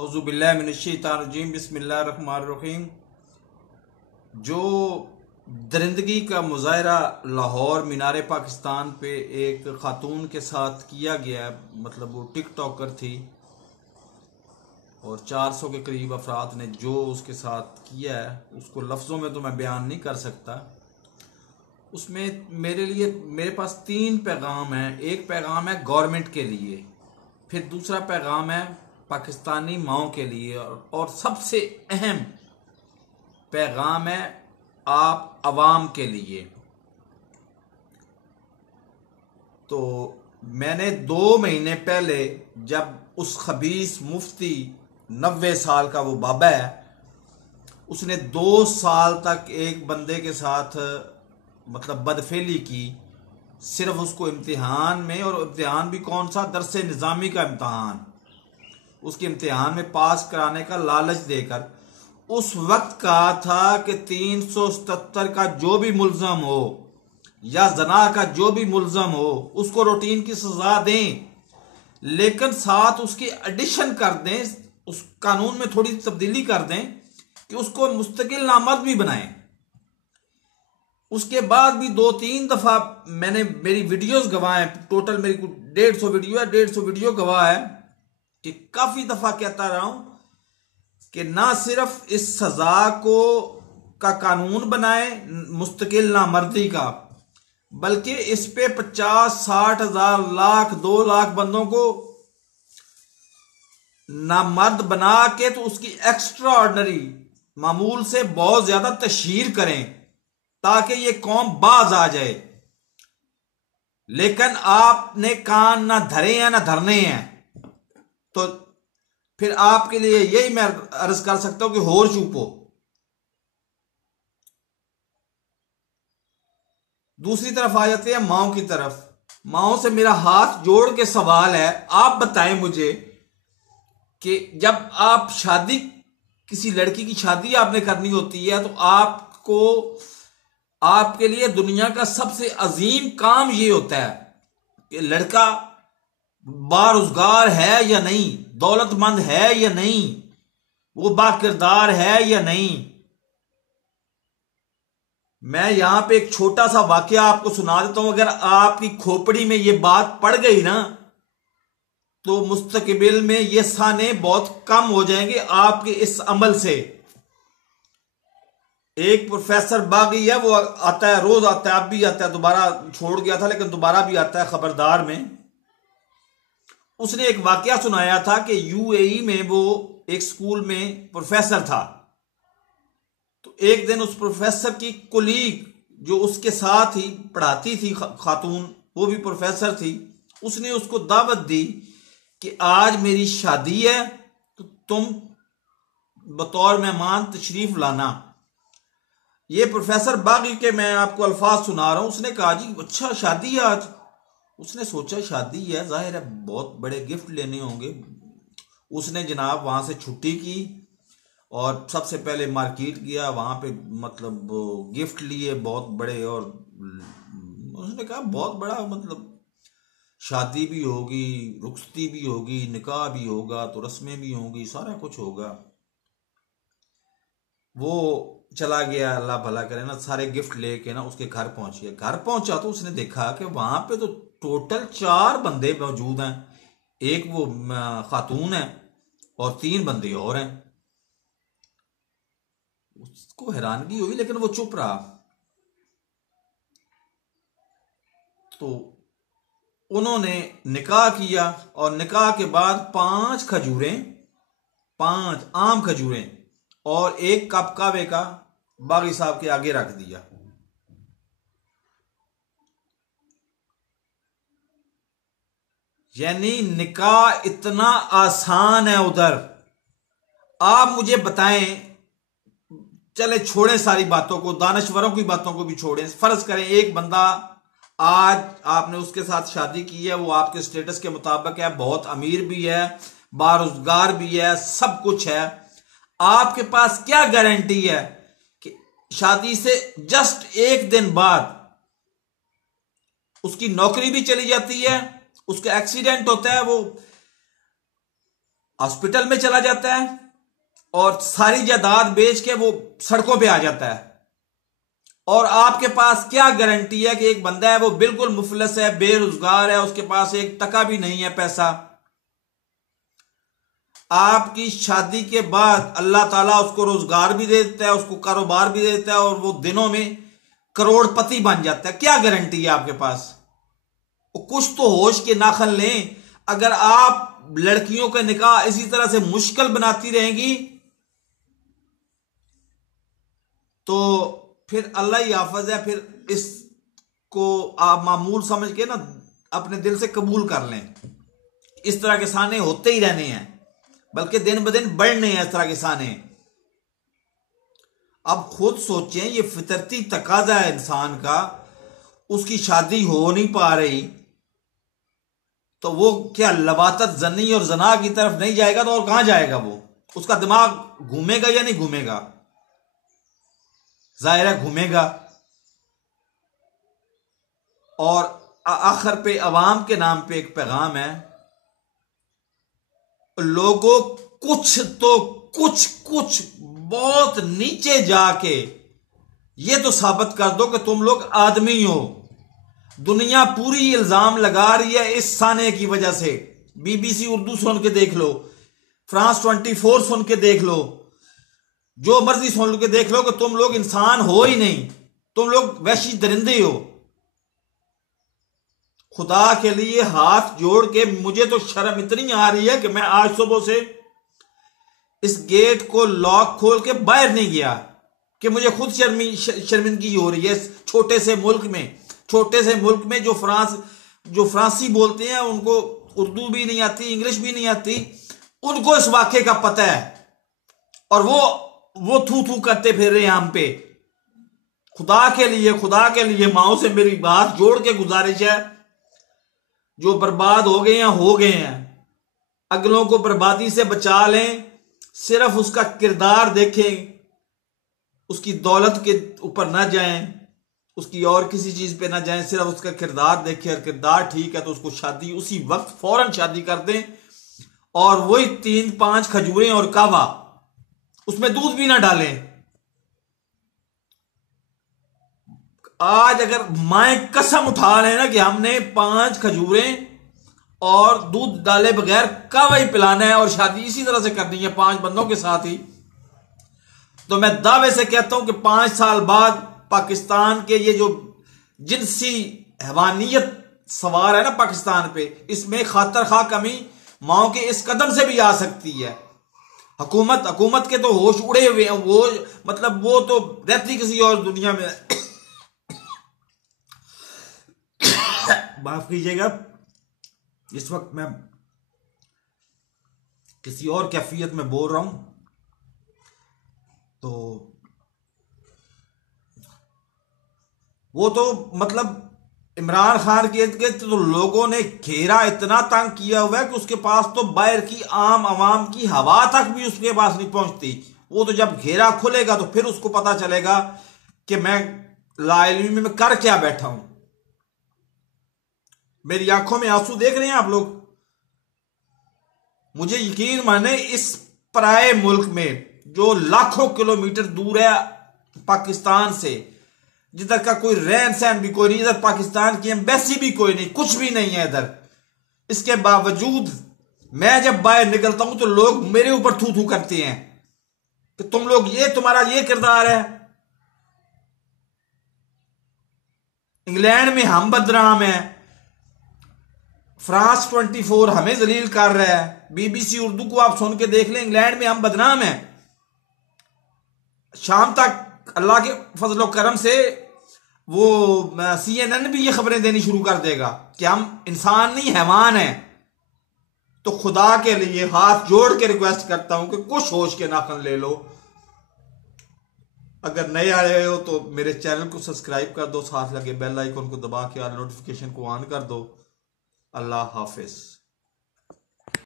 औज़ुबिल्लाहि मिनश्शैतानिर्रजीम बिस्मिल्लाहिर्रहमानिर्रहीम। जो दरिंदगी का मुजाहरा लाहौर मीनार पाकिस्तान पे एक खातून के साथ किया गया, मतलब वो टिक टॉकर थी और 400 के करीब अफराद ने जो उसके साथ किया है उसको लफ्ज़ों में तो मैं बयान नहीं कर सकता। उसमें मेरे पास 3 पैगाम हैं। एक पैगाम है गवर्नमेंट के लिए, फिर दूसरा पैगाम है पाकिस्तानी माओं के लिए, और सबसे अहम पैगाम है आप अवाम के लिए। तो मैंने 2 महीने पहले, जब उस खबीस मुफ्ती 90 साल का वो बाबा है, उसने 2 साल तक एक बंदे के साथ मतलब बदफेली की, सिर्फ उसको इम्तिहान में, और इम्तिहान भी कौन सा, दरसे निज़ामी का इम्तिहान, उसके इम्तिहान में पास कराने का लालच देकर उस वक्त कहा था कि 377 का जो भी मुल्जम हो या जना का जो भी मुल्जम हो उसको रूटीन की सजा दें, लेकिन साथ उसकी एडिशन कर दें, उस कानून में थोड़ी तब्दीली कर दें कि उसको मुस्तकिल नामर्द भी बनाएं। उसके बाद भी 2-3 दफा मैंने मेरी वीडियोस गवाह हैं, टोटल मेरी 150 वीडियो है, 150 वीडियो गवाह है कि काफी दफा कहता रहा हूं कि ना सिर्फ इस सजा को का कानून बनाए मुस्तकिल नामर्दी का, बल्कि इस पे 50-60 हजार लाख 2 लाख बंदों को नामर्द बना के तो उसकी एक्स्ट्रा ऑर्डिनरी मामूल से बहुत ज्यादा तशहीर करें ताकि ये कौम बाज आ जाए। लेकिन आपने कान ना धरे हैं ना धरने हैं, तो फिर आपके लिए यही मैं अर्ज कर सकता हूं कि होर चूपो। दूसरी तरफ आ जाते हैं माओ की तरफ। माओ से मेरा हाथ जोड़ के सवाल है, आप बताएं मुझे कि जब आप शादी, किसी लड़की की शादी आपने करनी होती है, तो आपको, आपके लिए दुनिया का सबसे अजीम काम ये होता है कि लड़का बारोजगार है या नहीं, दौलतमंद है या नहीं, वो बाकिरदार है या नहीं। मैं यहां पे एक छोटा सा वाकया आपको सुना देता हूं। अगर आपकी खोपड़ी में ये बात पड़ गई ना, तो मुस्तकबिल में ये साने बहुत कम हो जाएंगे आपके इस अमल से। एक प्रोफेसर बागी है, वो आता है, रोज आता है, अब भी आता है, दोबारा छोड़ गया था लेकिन दोबारा भी आता है खबरदार में। उसने एक वाकया सुनाया था कि यूएई में वो एक स्कूल में प्रोफेसर था। तो एक दिन उस प्रोफेसर की कुलीग जो उसके साथ ही पढ़ाती थी, खातून, वो भी प्रोफेसर थी, उसने उसको दावत दी कि आज मेरी शादी है तो तुम बतौर मेहमान तशरीफ लाना। ये प्रोफेसर बागी के मैं आपको अल्फाज सुना रहा हूं। उसने कहा जी अच्छा शादी है आज। उसने सोचा शादी है, जाहिर है बहुत बड़े गिफ्ट लेने होंगे। उसने जनाब वहां से छुट्टी की और सबसे पहले मार्केट गया, वहां पे मतलब गिफ्ट लिए बहुत बड़े, और उसने कहा बहुत बड़ा, मतलब शादी भी होगी, रुखसती भी होगी, निकाह भी होगा, तो रस्में भी होंगी, सारा कुछ होगा। वो चला गया, अल्लाह भला करे ना, सारे गिफ्ट लेके ना उसके घर पहुंच गया। घर पहुंचा तो उसने देखा कि वहां पे तो टोटल 4 बंदे मौजूद हैं, एक वो खातून है और 3 बंदे और हैं। उसको हैरानगी हुई लेकिन वो चुप रहा। तो उन्होंने निकाह किया और निकाह के बाद 5 खजूरें, 5 आम खजूरें और 1 कप कावे का बागी साहब के आगे रख दिया। यानी निकाह इतना आसान है उधर। आप मुझे बताएं, चले छोड़ें सारी बातों को, दानश्वरों की बातों को भी छोड़ें। फर्ज करें एक बंदा, आज आपने उसके साथ शादी की है, वो आपके स्टेटस के मुताबिक है, बहुत अमीर भी है, बारोजगार भी है, सब कुछ है। आपके पास क्या गारंटी है कि शादी से जस्ट 1 दिन बाद उसकी नौकरी भी चली जाती है, उसका एक्सीडेंट होता है, वो हॉस्पिटल में चला जाता है और सारी जायदाद बेच के वो सड़कों पे आ जाता है। और आपके पास क्या गारंटी है कि एक बंदा है वो बिल्कुल मुफलिस है, बेरोजगार है, उसके पास एक टका भी नहीं है पैसा। आपकी शादी के बाद अल्लाह ताला उसको रोजगार भी दे देता है, उसको कारोबार भी दे देता है और वो दिनों में करोड़पति बन जाता है। क्या गारंटी है आपके पास? कुछ तो होश के नाखन लें। अगर आप लड़कियों का निकाह इसी तरह से मुश्किल बनाती रहेंगी तो फिर अल्लाह ही हाफिज है। फिर इसको आप मामूल समझ के ना अपने दिल से कबूल कर लें। इस तरह के साने होते ही रहने हैं, बल्कि दिन ब दिन बढ़ने हैं इस तरह के साने। अब खुद सोचें, ये फितरती तकाजा है इंसान का, उसकी शादी हो नहीं पा रही तो वो क्या लवातत जनी और जना की तरफ नहीं जाएगा तो और कहां जाएगा? वो उसका दिमाग घूमेगा या नहीं घूमेगा? जाहिर है घूमेगा। और आखिर पे अवाम के नाम पे एक पैगाम है, लोगों कुछ बहुत नीचे जाके ये तो साबित कर दो कि तुम लोग आदमी हो। दुनिया पूरी इल्जाम लगा रही है इस साने की वजह से। बीबीसी उर्दू सुन के देख लो, फ्रांस 24 सुन के देख लो, जो मर्जी सुन के देख लो कि तुम लोग इंसान हो ही नहीं, तुम लोग वैशी दरिंदे हो। खुदा के लिए हाथ जोड़ के मुझे तो शर्म इतनी आ रही है कि मैं आज सुबह से इस गेट को लॉक खोल के बाहर नहीं गया कि मुझे खुद शर्मिंदगी हो रही है। छोटे से मुल्क में जो फ्रांसी बोलते हैं, उनको उर्दू भी नहीं आती, इंग्लिश भी नहीं आती, उनको इस वाक्य का पता है और वो थू करते फिर रहे हैं हम पे। खुदा के लिए माओ से मेरी बात जोड़ के गुजारिश है, जो बर्बाद हो गए हैं, अगलों को बर्बादी से बचा लें। सिर्फ उसका किरदार देखें, उसकी दौलत के ऊपर ना जाएं, उसकी और किसी चीज पे ना जाएं, सिर्फ उसका किरदार देखें। और किरदार ठीक है तो उसको शादी उसी वक्त फौरन शादी कर दें। और वही 3-5 खजूरें और कावा, उसमें दूध भी ना डालें। आज अगर माए कसम उठा लें ना कि हमने 5 खजूरें और दूध डाले बगैर कावा ही पिलाना है और शादी इसी तरह से करनी है 5 बंदों के साथ ही, तो मैं दावे से कहता हूं कि 5 साल बाद पाकिस्तान के ये जो जिनसी हैवानियत सवार है ना पाकिस्तान पे, इसमें खातर खा कमी माओ के इस कदम से भी आ सकती है। हुकूमत के तो होश उड़े हुए हैं, वो तो रहती किसी और दुनिया में। माफ कीजिएगा, इस वक्त मैं किसी और कैफियत में बोल रहा हूं। तो वो तो इमरान खान के तो लोगों ने घेरा इतना तंग किया हुआ है कि उसके पास तो बाहर की आम आवाम की हवा तक भी उसके पास नहीं पहुंचती। वो तो जब घेरा खुलेगा तो फिर उसको पता चलेगा कि मैं लाइल्मी में कर क्या बैठा हूं। मेरी आंखों में आंसू देख रहे हैं आप लोग। मुझे यकीन माने, इस पराए मुल्क में जो लाखों किलोमीटर दूर है पाकिस्तान से, जिधर का कोई रहन सहन भी कोई नहीं, इधर पाकिस्तान की एम्बेसी भी कोई नहीं, कुछ भी नहीं है इधर, इसके बावजूद मैं जब बाहर निकलता हूं तो लोग मेरे ऊपर थू थू करते हैं कि तुम लोग, ये तुम्हारा ये किरदार है। इंग्लैंड में हम बदनाम है, फ्रांस 24 हमें जलील कर रहा है, बीबीसी उर्दू को आप सुन के देख लें, इंग्लैंड में हम बदनाम हैं। शाम तक अल्लाह के फजलो करम से वो CNN भी ये खबरें देनी शुरू कर देगा कि हम इंसान नहीं हैवान हैं। तो खुदा के लिए हाथ जोड़ के रिक्वेस्ट करता हूं कि कुछ होश के नाखन ले लो। अगर नए आ रहे हो तो मेरे चैनल को सब्सक्राइब कर दो, साथ लगे बेल आइकन को दबा के नोटिफिकेशन को ऑन कर दो। अल्लाह हाफिज।